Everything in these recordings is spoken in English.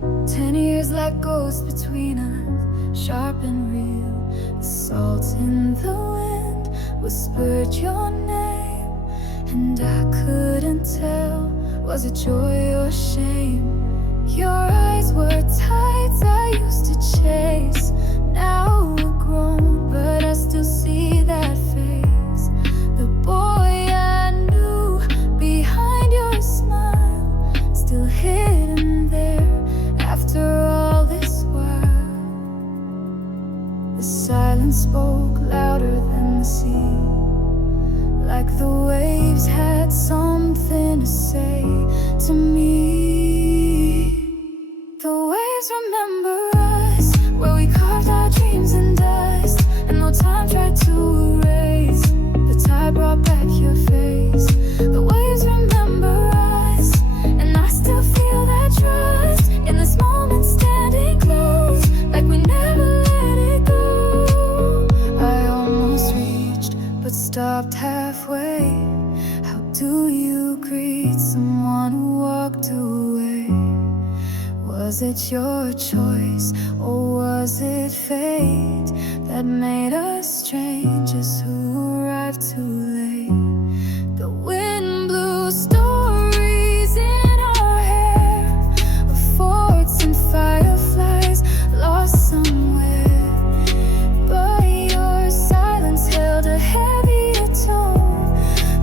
10 years like ghosts between us, sharp and real. The salt in the wind whispered your name, and I couldn't tell, was it joy or shame? Your eyes were tides I used to chase. Now we're grown, but I still see that face. The boy I knew behind your smile, still hidden there after all this while. The silence spoke louder than the sea, like the waves had something to say to me. The waves remember us, where we carved our dreams in dust, and no time tried to erase. The tide brought back your face. The waves remember us, and I still feel that trust in this moment, standing close, like we never let it go. I almost reached, but stopped halfway. How do you greet someone who walked away? Was it your choice, or was it fate that made us strangers who arrived too late? The wind blew stories in our hair of forts and fireflies lost somewhere, but your silence held a heavier tone,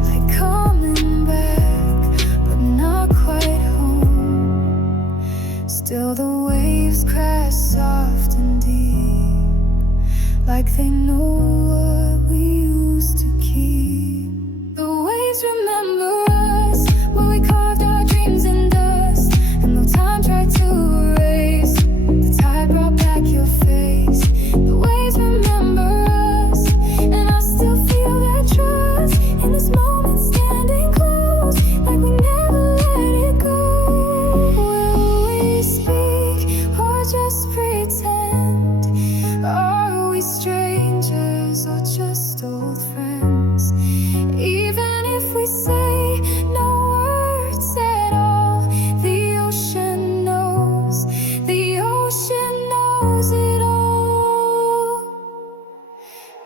like coming back, but not quite home. Still the waves crash soft and deep, like they know what we used to keep. The waves remember us, where we carved our dreams in dust, and no time tried to erase. The tide brought back your face. The waves remember us, and I still feel that trust in this moment, standing close, like we never let it go. Will we speak or just pretend? Are we strangers or just old friends? Even if we say no words at all, the ocean knows it all.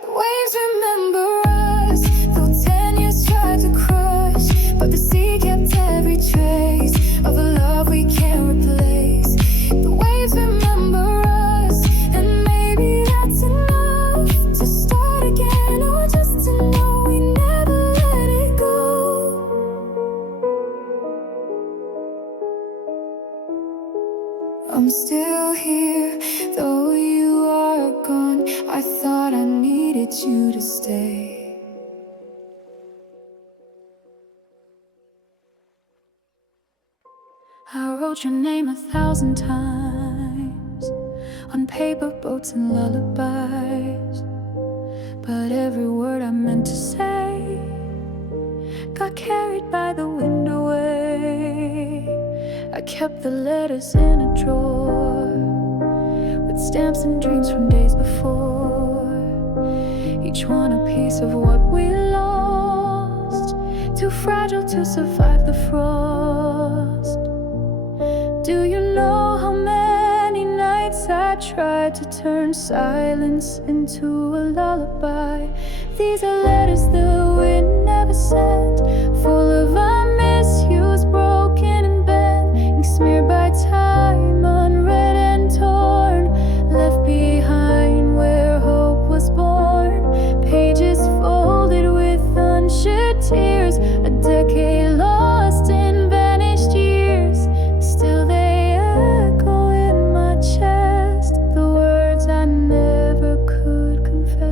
The waves remember us, though 10 years tried to crush, but the sea kept every trace of a love we can't replace. The waves remember us, and maybe that's enough to start again, or just to know we never let it go. I'm still here, though you are gone. I thought I needed you to stay. I wrote your name 1,000 times on paper boats and lullabies, but every word I meant to say got carried by the wind away. I kept the letters in a drawer with stamps and dreams from days before, each one a piece of what we lost, too fragile to survive the frost. Do you know how many nights I tried to turn silence into a lullaby? These are letters the wind never sent, full of I miss yous, broken and bent, ink smeared by time, unread and torn, left behind where hope was born. Pages folded with unshed tears, a decade lost in vanished years. Still they echo in my chest, the words I never could confess.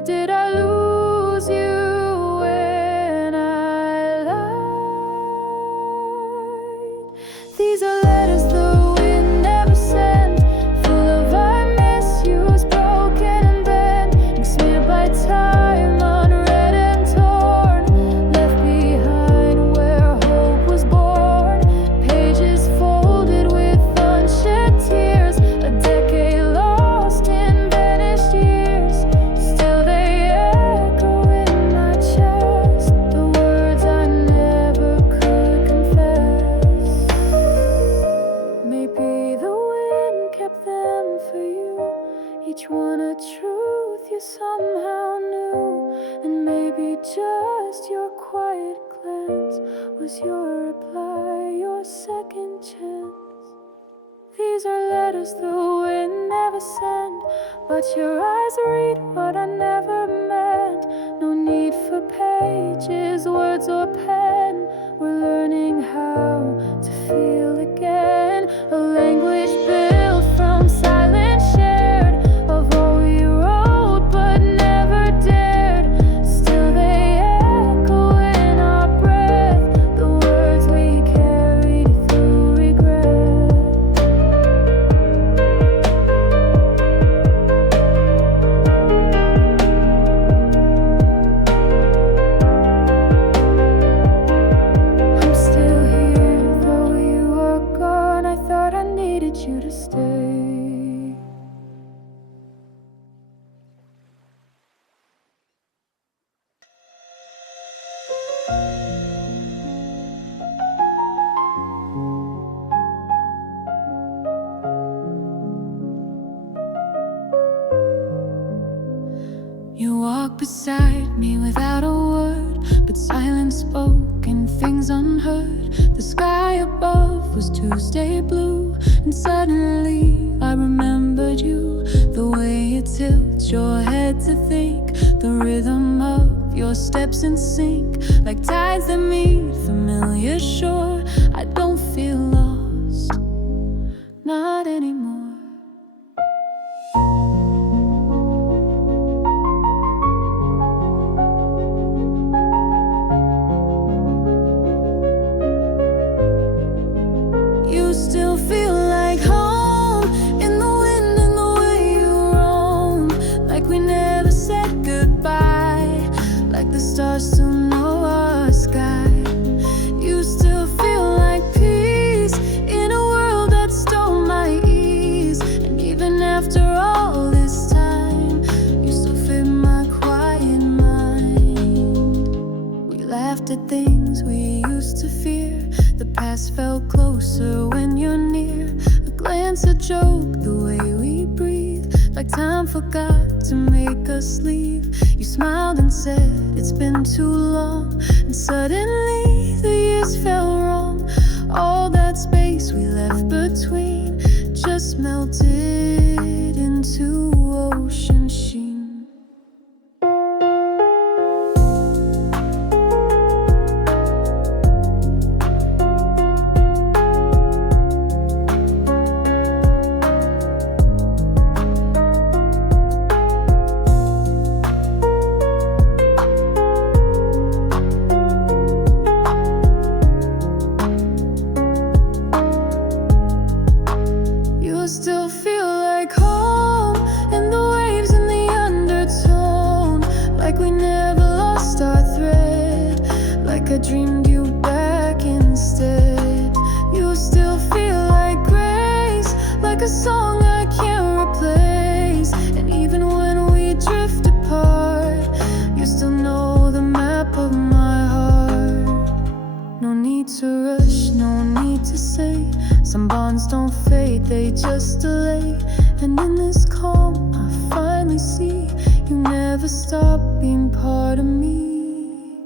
Or did I lose you when I lied? These are letters the wind never sent, full of I miss yous, broken and bent, ink smeared by time, unread and torn, left behind where hope was born. Pages folded with unshed tears, a decade lost in vanished years. Still they echo in my chest, the words I never could confess. Maybe the wind kept them for you, each one a truth you somehow knew. And maybe just your quiet glance was your reply, your second chance. These are letters the wind never sent, but your eyes read what I never meant. No need for pages, words or pen, we're learning how to feel again. A language built from silence shared, of all we wrote but never dared. Still they echo in our breath, the words we carried through regret. I'm still here, though you are gone. I thought I needed you to stay. You walk beside me without a word, but silence spoke and things unheard. The sky above was Tuesday blue, and suddenly I remembered you. The way you tilt your head to think, the rhythm of your steps in sync, like tides that meet familiar shore. I don't feel lost, not anymore. You still feel like home, in the wind and the way you roam, like we never said goodbye, like the stars still know our sky. You still feel like peace in a world that stole my ease. And even after all this time, you still fit my quiet mind. We laughed at things we used to fear, the past felt closer when you're near. A glance, a joke, the way we breathe, like time forgot to make us leave. You smiled and said, it's been too long. And suddenly the years felt wrong. All that space we left between just melted into ocean sheen. You still feel like home, in the waves and the undertone, like we never lost our thread, like I dreamed you back instead. You still feel like grace, like a song I can't replace. And even when we drift apart, you still know the map of my heart. No need to rush, no need to say, some bonds don't fade, they just delay. And in this calm, I finally see you never stop being part of me.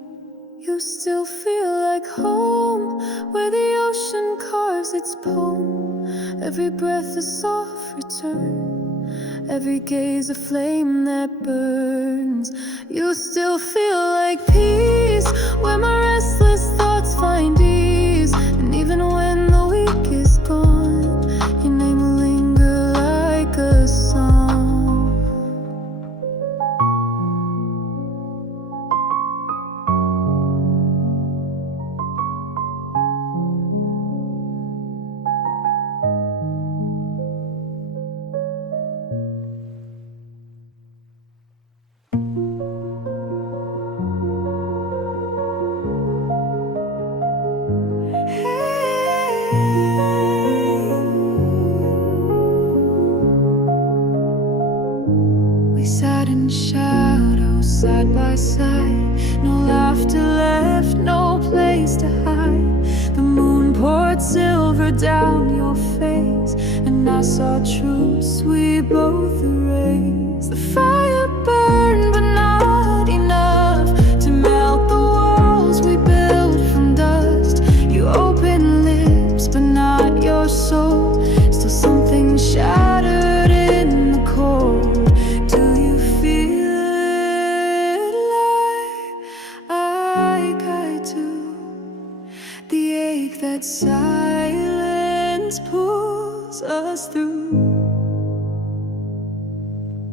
You still feel like home, where the ocean carves its poem. Every breath a soft return, every gaze a flame that burns. You still feel like peace, where my restless thoughts find ease. And even when the week is gone, your name will linger like a song. We sat in shadows side by side. No laughter left, no place to hide. The moon poured silver down your face, and I saw truths we both erased. The fire burned, but not enough to melt the walls we built from dust. You opened lips, but not your soul. Still something shattered in the cold. Do you feel it like I do? The ache that silence pulls us through.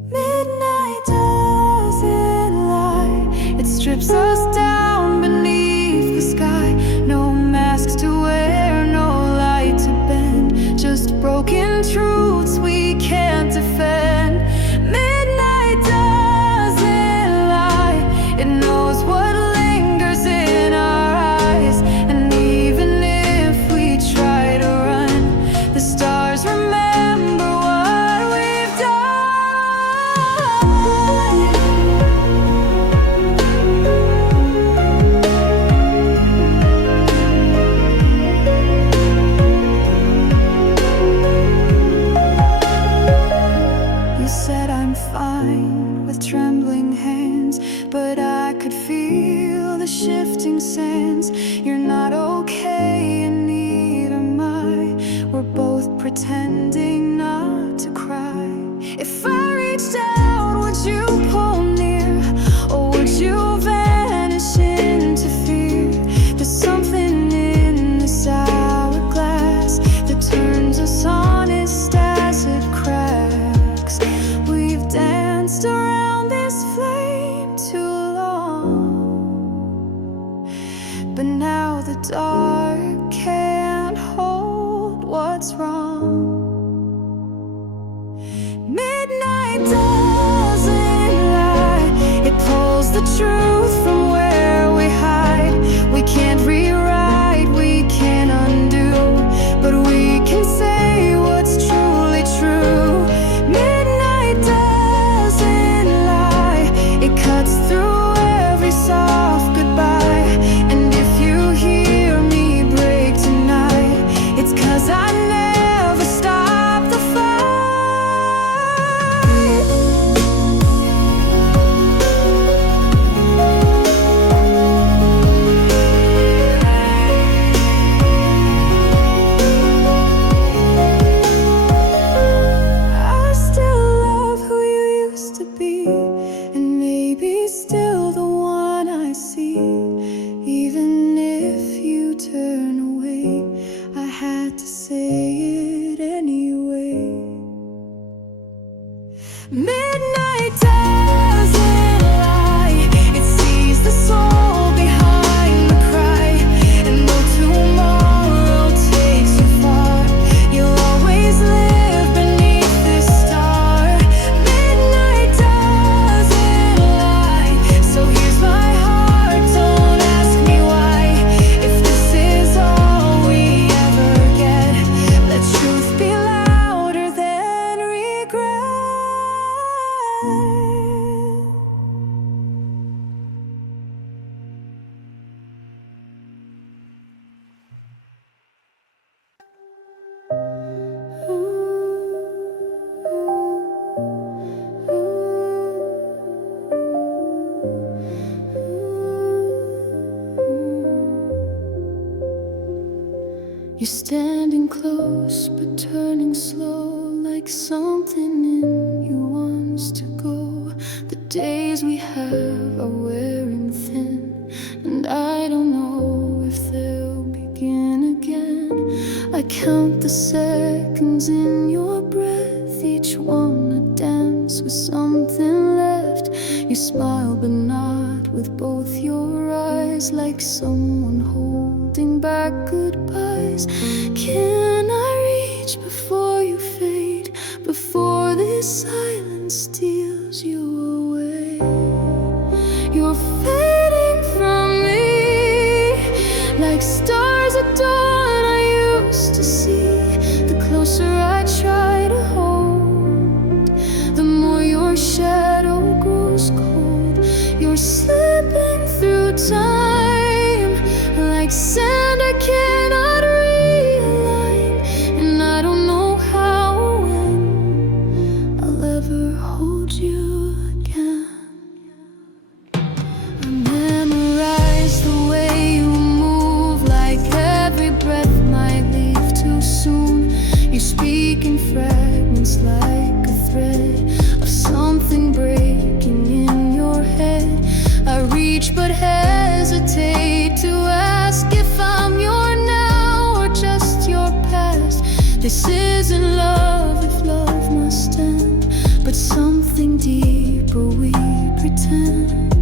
Midnight doesn't lie. It strips us down beneath the sky. No masks to wear, no light to bend. Just broken truths we can't defend. Midnight doesn't lie. It knows what lingers in our eyes. And even if we try to run, the stars remember what we've done. You said I'm fine with trembling hands, but I could feel the shifting sands. You're not okay, and neither am I. We're both pretending not to cry. If I reached out, would you pull near, or would you vanish into fear? There's something in this hourglass that turns us honest as it cracks. We've danced around this flame too long, but now the dark can't hold what's wrong. Midnight doesn't lie. It pulls the truth from where we hide. We can't rewrite, we can't undo, but we can say what's truly true. Midnight doesn't lie. It cuts through every soft goodbye. And if you hear me break tonight, it's 'cause I never stop the fight. I still love who you used to be, and maybe still the one I see. Even if you turn away, I had to say it anyway. Midnight doesn't lie. It sees the soul behind the cry. And though tomorrow takes you far, you'll always live beneath this star. Midnight doesn't lie. So here's my heart, don't ask me why. If this is all we ever get, let truth be louder than regret. You're standing close, but turning slow, like something in you wants to go. The days we have are wearing thin, and I don't know if they'll begin again. I count the seconds in your breath, each one a dance with something left. You smile, but not with both your eyes, like someone holding back goodbyes. Can I reach before you fade, before this silence steals you away? You're fading from me, like stars at dawn I used to see. The closer I try to hold, the more your shadow pretend?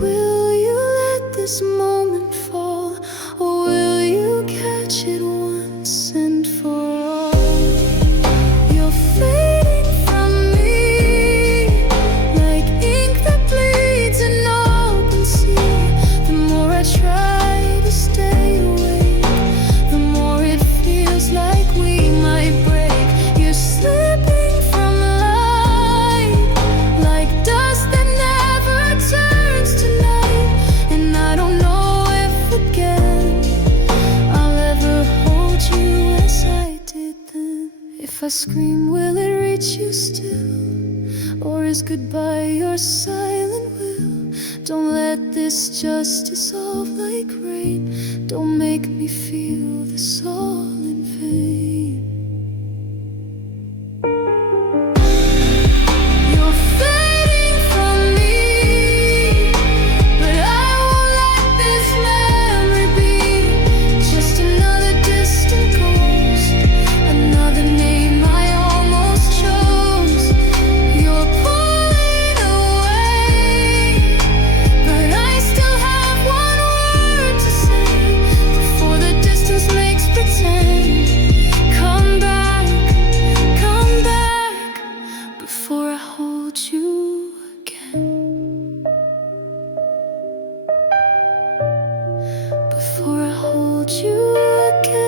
Will you let this moment fall, or will you catch it once and for all? You're fading from me like ink that bleeds an open sea. The more I try to stay awake, the more it feels like we might break. You're slipping from light like dust that never turns to night. And I don't know if again I'll ever hold you as I did then. If I scream, will it reach you still? Or is goodbye your silent will? Don't let this just dissolve like rain. Don't make me feel this all in vain. You're fading from me, but I won't let this memory be just another distant ghost, another name I almost chose. You're pulling away, but I still have one word to say before the distance makes pretend. Come back before I hold you again. Before I hold you again.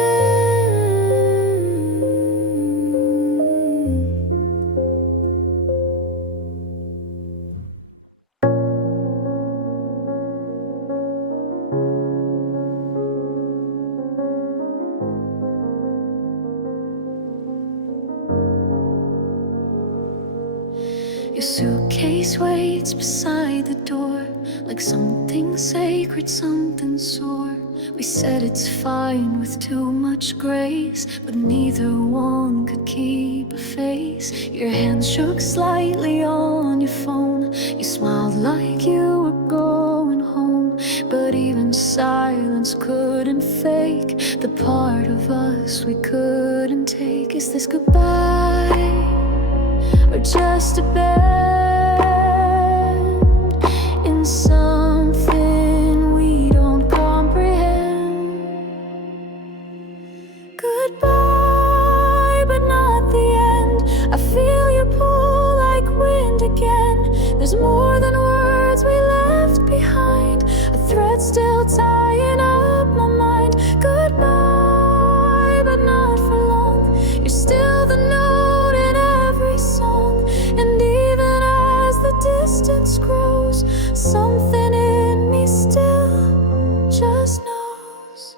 Your suitcase waits beside the door like something sacred, something sore. We said it's fine with too much grace, but neither one could keep a face. Your hand shook slightly on your phone. You smiled like you were going home, but even silence couldn't fake the part of us we couldn't take. Is this goodbye or just a bend in something we don't comprehend? Goodbye, but not the end. I feel you pull like wind again. There's more than words we left behind, a thread still tying up my mind. Goodbye, but not for long. You're still the note in every song, and even as the distance grows, something in me still just knows.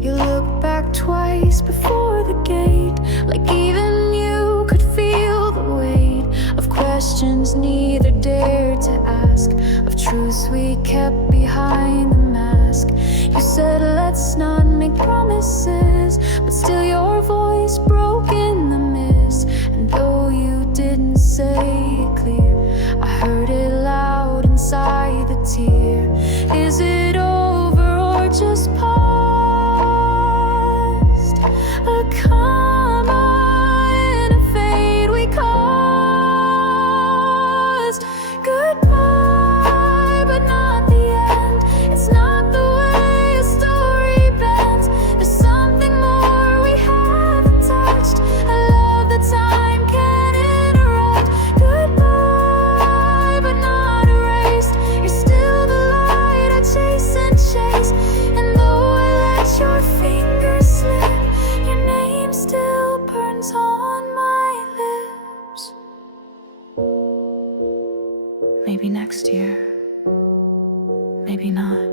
You look back twice before the gate, like even you could feel the weight of questions neither dared to ask, of truths we kept behind the mask. You said let's not make promises, but still your voice broke in the mist. And though you didn't say it clear, I heard it loud inside the tear. Is it over or just past? A comma in a fade we caused. Goodbye, but not the end. It's not the way a story bends. There's something more we haven't touched, a love that time can interrupt. Goodbye, but not erased. You're still the light I chase and chase, and though I let your fingers slip, your name still burns on my lips. Maybe next year, maybe not,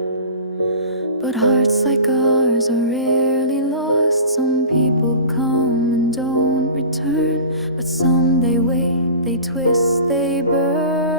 but hearts like ours are rarely lost. Some people come and don't return, but some they wait, they twist, they burn.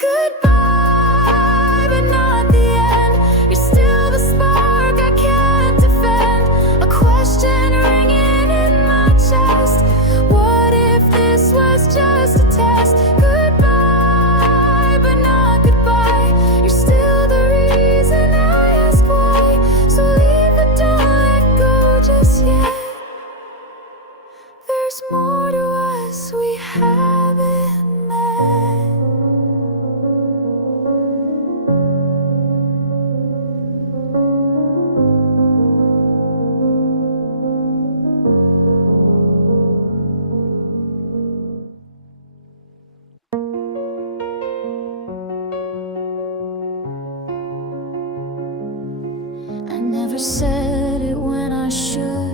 Goodbye, but not the end. You're still the spark I can't defend, a question ringing in my chest. What if this was just a test? Goodbye, but not goodbye. You're still the reason I ask why. So leave it, don't let go just yet. There's there's more to us we haven't met. I never said it when I should.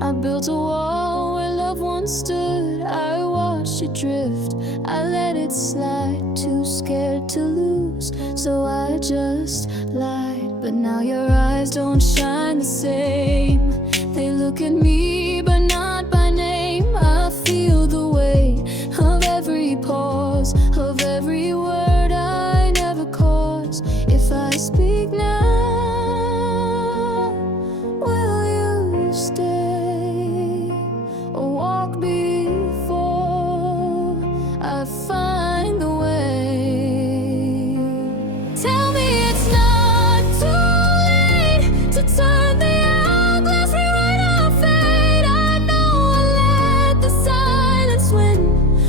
I built a wall where love once stood. I watched it drift, I let it slide. Too scared to lose, so I just lied. But now your eyes don't shine the same. They look at me, but not by name. I feel the weight of every pause, of every word I never caused. If I speak now, stay or walk before I find the way. Tell me it's not too late to turn the hourglass, rewrite our fate. I know I let the silence win,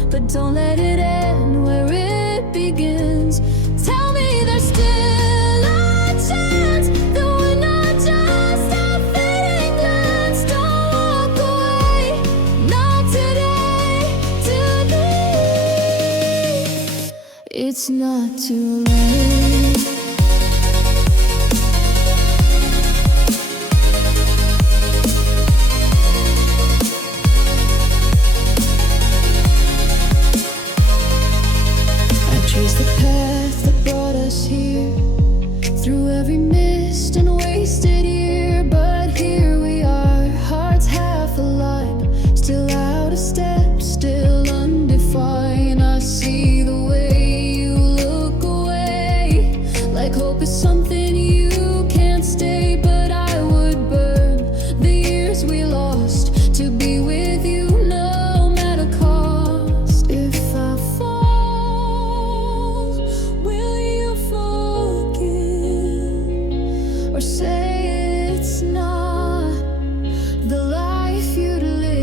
but don't let it end where it begins. Tell me there's still a chance that we're not just a fading glance. Don't walk away, not today, today. It's not too late. I traced the path that brought us here, through every mist and wasted year. But here we are, hearts half alive, still out of step, still undefined. I see the way you look away, like hope is something you can't stay. But I would burn the years we lost to be with you, no matter cost. If I fall, will you forgive or say it's not the life you'd live?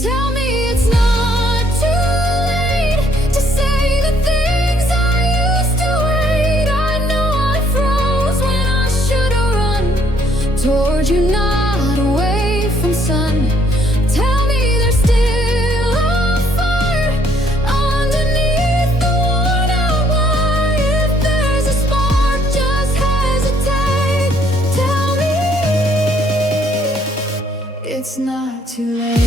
Tell me it's not too late to say the things I used to hate. I know I froze when I should've run toward you, not away from sun. Tell me there's still a fire underneath the worn out wire. If there's a spark, just hesitate. Tell me it's not too late.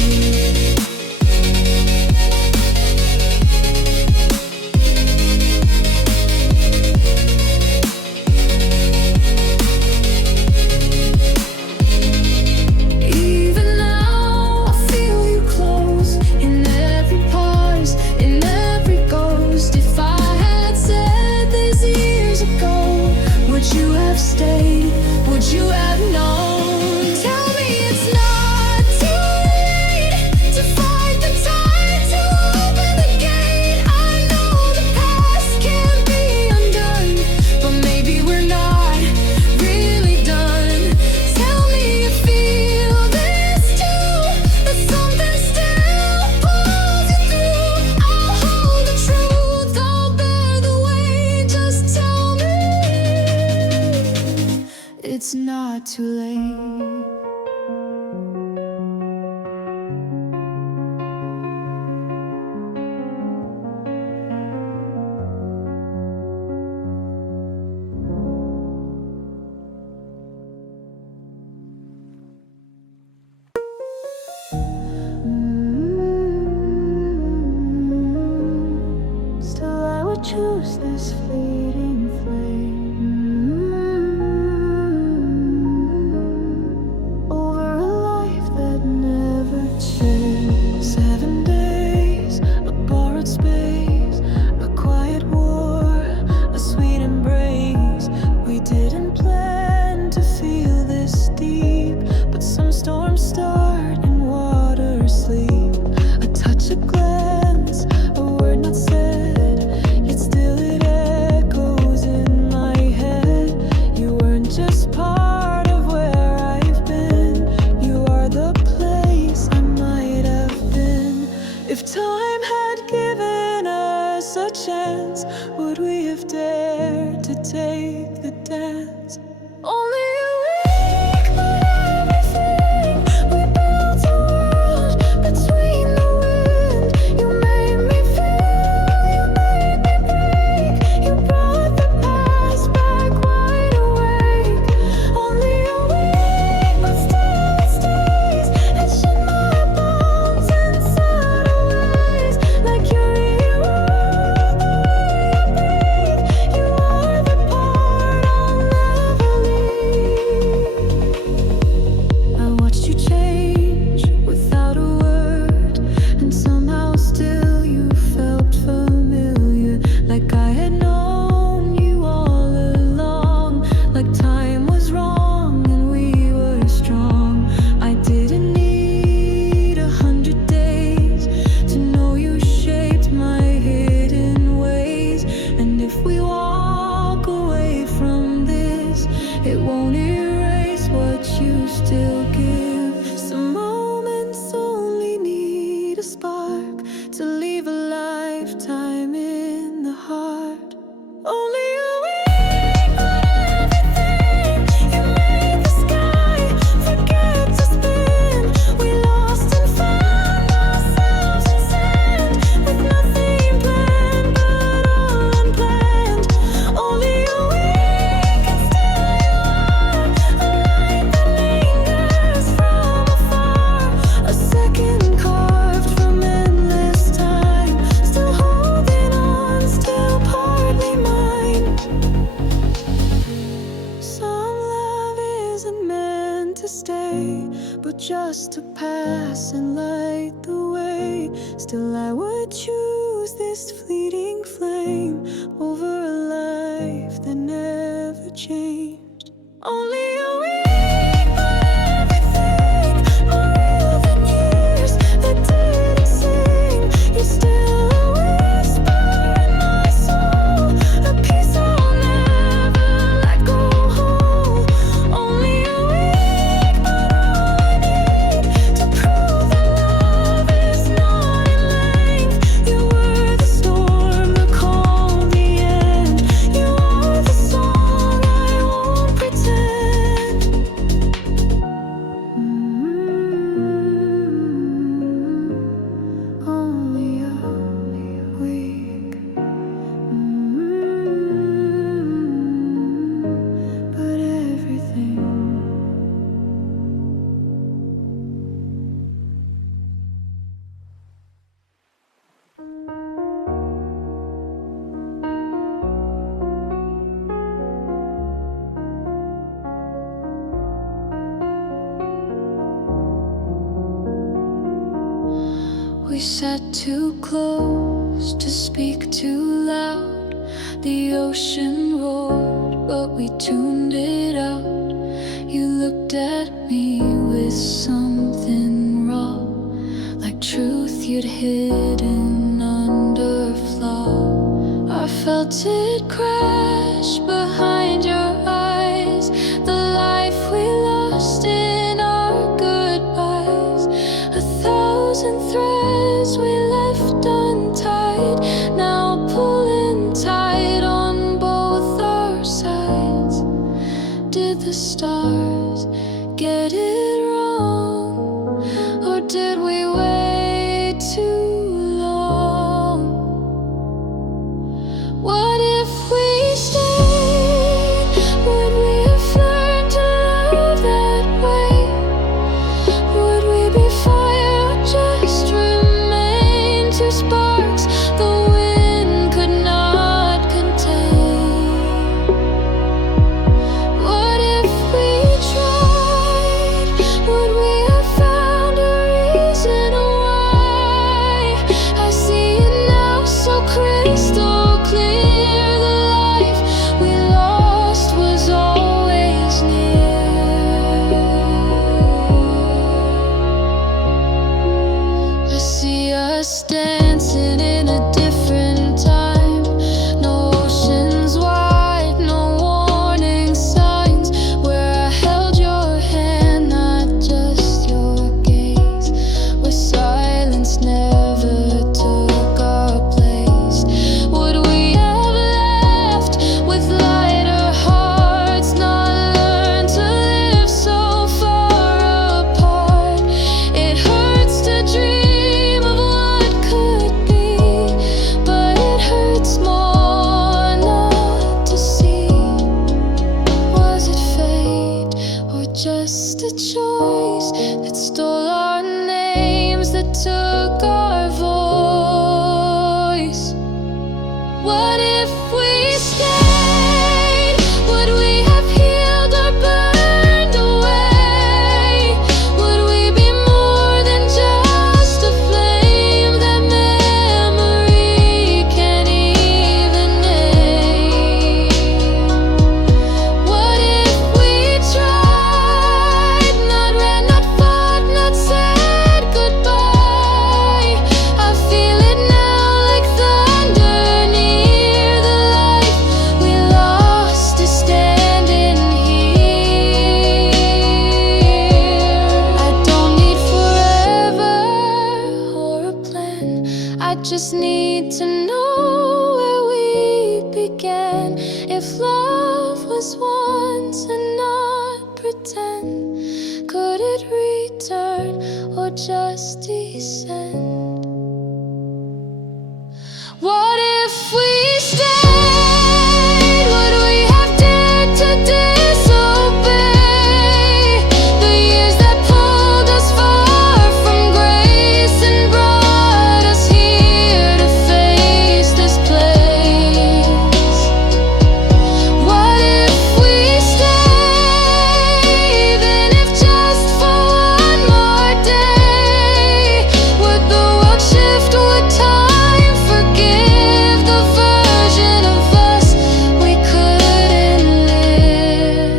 Even now, I feel you close in every pause, in every ghost. If I had said this years ago, would you have stayed? Would you have known? Tell me it's not too late to take the dance. Only a week, but everything we built a world between the wind. You made me feel, you made me break. You brought the past back wide awake. Only a week, but still it stays. Etching my bones inside a ways. Like you're a hero, the way I breathe. You are the part I'll never leave. I watched you change without a word, and somehow still you felt familiar. Like I had known you all along. Like time was wrong and we were strong. I didn't need 100 days to know you shaped my hidden ways. And if we walk away from this, it won't erase what you still give. Some moments only need a spark to leave a lifetime in the heart. Only a week, but everything you made the sky forget to spin. We lost and found ourselves in sand, with nothing planned but all unplanned. Only a week and still you are a light that lingers from afar. A second carved from endless time, still holding on, still partly mine. Some love isn't meant to stay, but just to pass and light the way. Still I would choose this fleeting flame over a life that never changed. Only a week, but everything more real than years that didn't sing. You're still a whisper in my soul, a piece I'll never let go whole. Only a week, but all I need to prove that love is not in length. You were the storm, the calm, the end. You are the song I won't pretend. Only a week, but everything. We sat too close to speak too loud. The ocean roared, but we tuned it out. You looked at me with something raw, like truth you'd hidden under flaw. I felt it crash behind your eyes, the life we lost in our goodbyes. 1,000 threads we left untied, now pulling tight on both our sides. Did the stars get it wrong, or did we wait too long? What if we stayed? Would we have learned to love that way? Would we be fire or just remain two sparks the wind could not contain? What if we tried? Would we have found a reason why? I see it now so crystal clear. The life we lost was always near. I see us dancing in a different time. No oceans wide, no warning signs. Where I held your hand, not just your gaze. Where silence never took our place. Would we have left with lighter just need to know where we began. If love was once and not pretend, could it return or just descend? What if we stayed? Would we have dared to disobey the years that pulled us far from grace and brought us here to face this place? What if we stayed, even if just for one more day? Would the world shift? Would time forgive the version of us we couldn't live?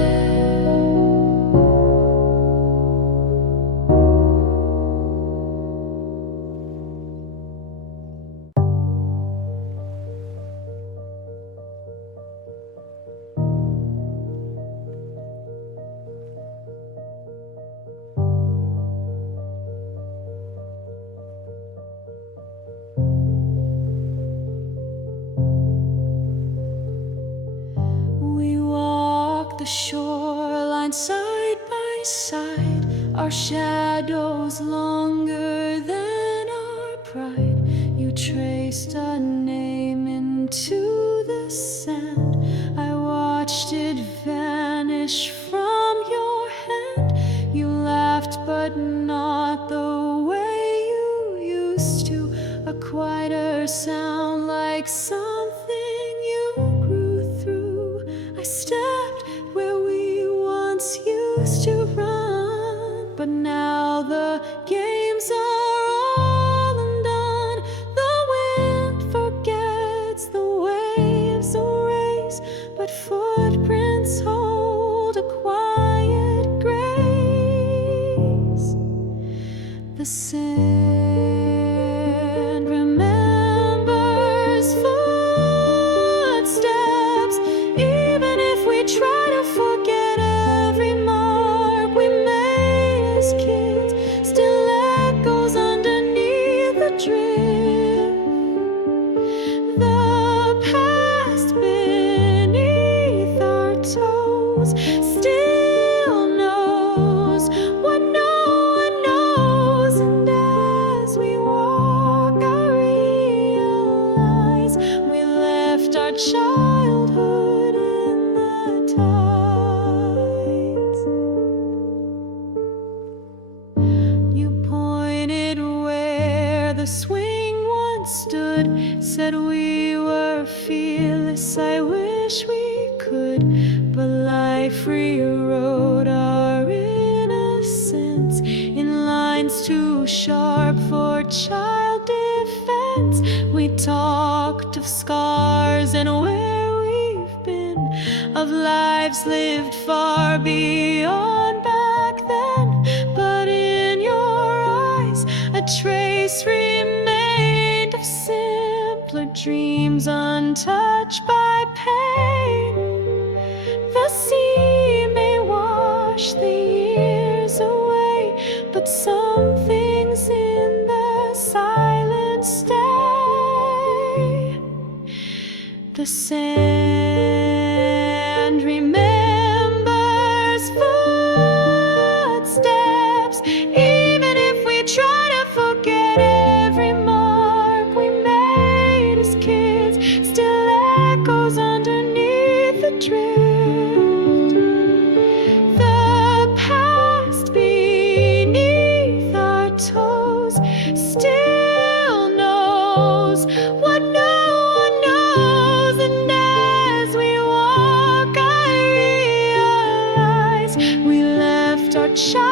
We walk the shoreline side by side, our shadows longer than our pride. You traced a name into the sand, I watched it vanish from your hand. You laughed, but not the way you used to, a quieter sound like something you grew through. I stepped where we once used to run, but now the games are all undone. The wind forgets, the waves erase, but footprints hold a quiet grace. The sand remembers footsteps, even if we try to forget every mark we made as kids. Still echoes underneath the drift. The past beneath our toes still knows what no one knows. And as we walk, I realize we left our childhood in the tides. You pointed where the swing once stood, said we were fearless. I wish we could, but life rewrote our innocence in lines too sharp for child defense. We talked of scars and where we've been, of lives lived far beyond back then. But in your eyes a trace remained of simpler dreams untouched by pain. The sea may wash the years away, but some things in the silence stay. The sand remembers footsteps, even if we try to forget every mark we made as kids. Still echoes underneath the drift. The past beneath our toes still knows what no one knows. And as we walk, I realize we left our child